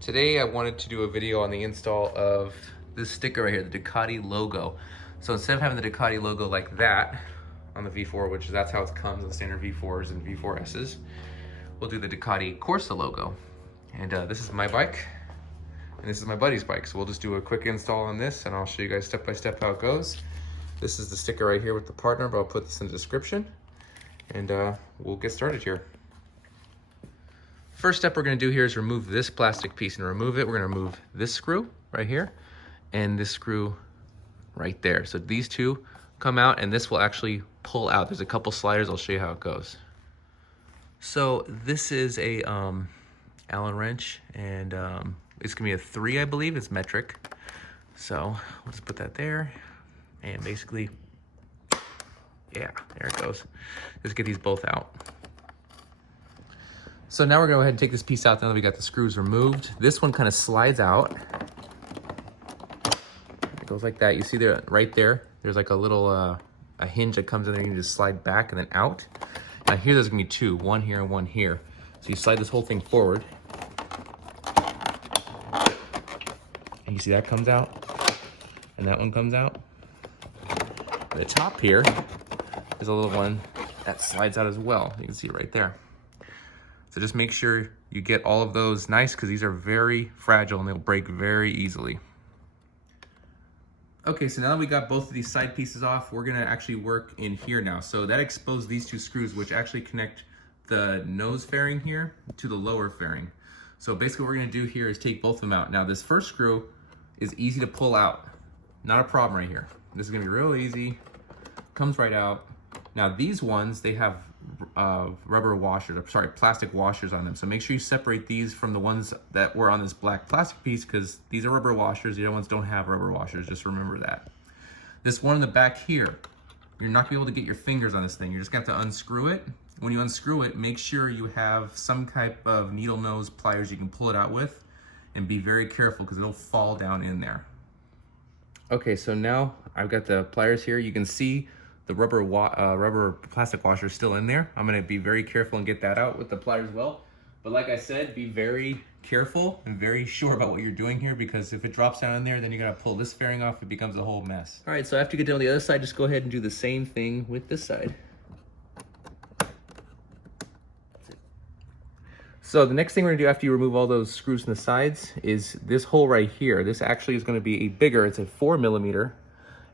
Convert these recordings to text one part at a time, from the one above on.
Today I wanted to do a video on the install of this sticker right here, the Ducati logo. So instead of having the Ducati logo like that on the V4, which that's how it comes in the standard V4s and V4Ss, we'll do the Ducati Corsa logo. And this is my bike, and this is my buddy's bike. So we'll just do a quick install on this, and I'll show you guys step by step how it goes. This is the sticker right here with the partner, but I'll put this in the description, and we'll get started here. First step we're gonna do here is remove this plastic piece, and to remove it, we're gonna remove this screw right here and this screw right there. So these two come out, and this will actually pull out. There's a couple sliders, I'll show you how it goes. So this is a Allen wrench, and it's gonna be a 3, I believe. It's metric. So we'll just put that there, and basically, yeah, there it goes. Just get these both out. So now we're gonna go ahead and take this piece out now that we got the screws removed. This one kind of slides out. It goes like that. You see there, right there, there's like a little a hinge that comes in there. You can just slide back and then out. Now here there's gonna be two, one here and one here. So you slide this whole thing forward. And you see that comes out, and that one comes out. The top here is a little one that slides out as well. You can see it right there. So just make sure you get all of those nice, because these are very fragile and they'll break very easily. Okay, so now that we got both of these side pieces off, we're gonna actually work in here now. So that exposed these two screws, which actually connect the nose fairing here to the lower fairing. So basically what we're gonna do here is take both of them out. Now this first screw is easy to pull out. Not a problem right here. This is gonna be real easy. Comes right out. Now these ones, they have plastic washers on them. So make sure you separate these from the ones that were on this black plastic piece, because these are rubber washers. The other ones don't have rubber washers, just remember that. This one in the back here, you're not gonna be able to get your fingers on this thing. You're just gonna have to unscrew it. When you unscrew it, make sure you have some type of needle nose pliers you can pull it out with, and be very careful because it'll fall down in there. Okay, so now I've got the pliers here. You can see the rubber plastic washer is still in there. I'm gonna be very careful and get that out with the pliers as well. But like I said, be very careful and very sure about what you're doing here, because if it drops down in there, then you're gonna pull this fairing off, it becomes a whole mess. All right, so after you get down the other side, just go ahead and do the same thing with this side. So the next thing we're gonna do after you remove all those screws from the sides is this hole right here. This actually is gonna be a bigger, it's a 4mm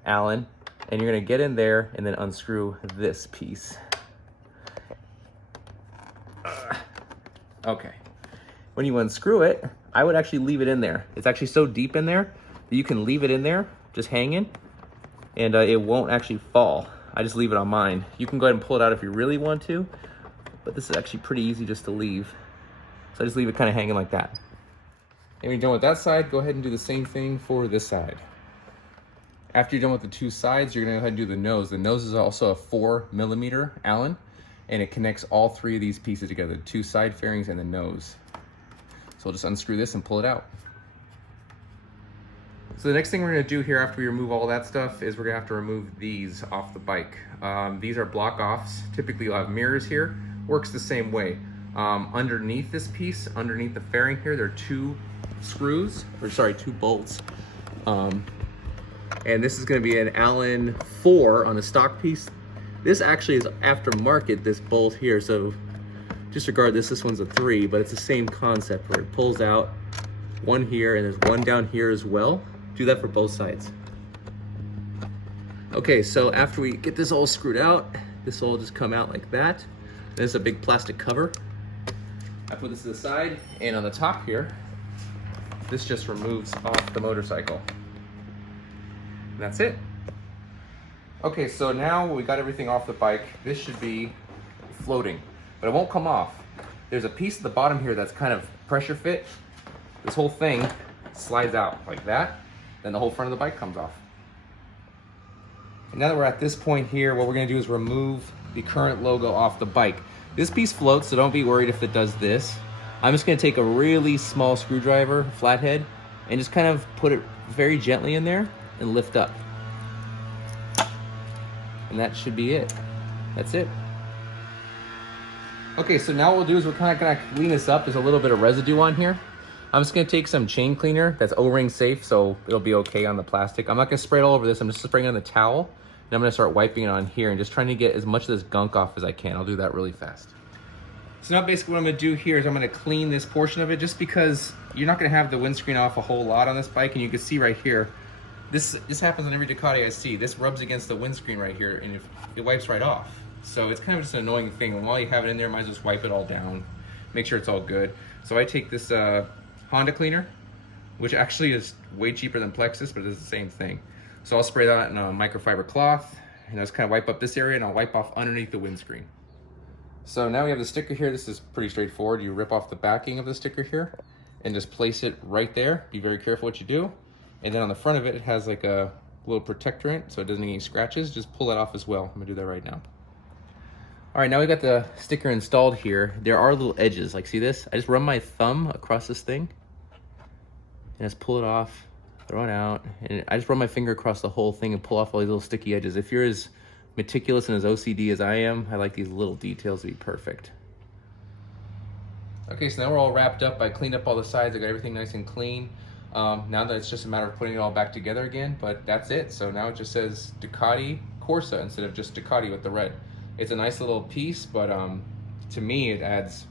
Allen, and you're gonna get in there and then unscrew this piece. Okay. When you unscrew it, I would actually leave it in there. It's actually so deep in there that you can leave it in there, just hanging, and it won't actually fall. I just leave it on mine. You can go ahead and pull it out if you really want to, but this is actually pretty easy just to leave. So I just leave it kind of hanging like that. And when you're done with that side, go ahead and do the same thing for this side. After you're done with the two sides, you're gonna go ahead and do the nose. The nose is also a 4mm Allen, and it connects all three of these pieces together, the two side fairings and the nose. So we'll just unscrew this and pull it out. So the next thing we're gonna do here after we remove all that stuff is we're gonna have to remove these off the bike. These are block offs. Typically you'll have mirrors here. Works the same way. Underneath this piece, underneath the fairing here, there are two bolts. And this is gonna be an Allen 4 on a stock piece. This actually is aftermarket, this bolt here, so disregard this. This one's a 3, but it's the same concept where it pulls out one here and there's one down here as well. Do that for both sides. Okay, so after we get this all screwed out, this will just come out like that. This is a big plastic cover. I put this to the side, and on the top here, this just removes off the motorcycle. And that's it. Okay, so now we got everything off the bike. This should be floating, but it won't come off. There's a piece at the bottom here that's kind of pressure fit. This whole thing slides out like that, then the whole front of the bike comes off. And now that we're at this point here, what we're gonna do is remove the current logo off the bike. This piece floats, so don't be worried if it does this. I'm just gonna take a really small screwdriver, flathead, and just kind of put it very gently in there and lift up. And that should be it. That's it. Okay, so now what we'll do is we're kind of gonna clean this up. There's a little bit of residue on here. I'm just gonna take some chain cleaner that's O-ring safe, so it'll be okay on the plastic. I'm not gonna spray it all over this, I'm just spraying it on the towel, and I'm gonna start wiping it on here and just trying to get as much of this gunk off as I can. I'll do that really fast. So now basically what I'm gonna do here is I'm gonna clean this portion of it, just because you're not gonna have the windscreen off a whole lot on this bike, and you can see right here, this happens on every Ducati I see. This rubs against the windscreen right here, and it wipes right off. So it's kind of just an annoying thing, and while you have it in there, might as well just wipe it all down, make sure it's all good. So I take this Honda cleaner, which actually is way cheaper than Plexus, but it does the same thing. So I'll spray that in a microfiber cloth, and I'll just kind of wipe up this area, and I'll wipe off underneath the windscreen. So now we have the sticker here. This is pretty straightforward. You rip off the backing of the sticker here and just place it right there. Be very careful what you do. And then on the front of it, it has like a little protectorant so it doesn't get any scratches. Just pull that off as well. I'm gonna do that right now. All right, now we got the sticker installed here. There are little edges, like see this? I just run my thumb across this thing and just pull it off, throw it out. And I just run my finger across the whole thing and pull off all these little sticky edges. If you're as meticulous and as OCD as I am, I like these little details to be perfect. Okay, so now we're all wrapped up. I cleaned up all the sides. I got everything nice and clean. Now that it's just a matter of putting it all back together again, but that's it. So now it just says Ducati Corsa instead of just Ducati with the red. It's a nice little piece, but to me it adds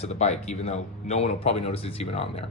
to the bike, even though no one will probably notice it's even on there.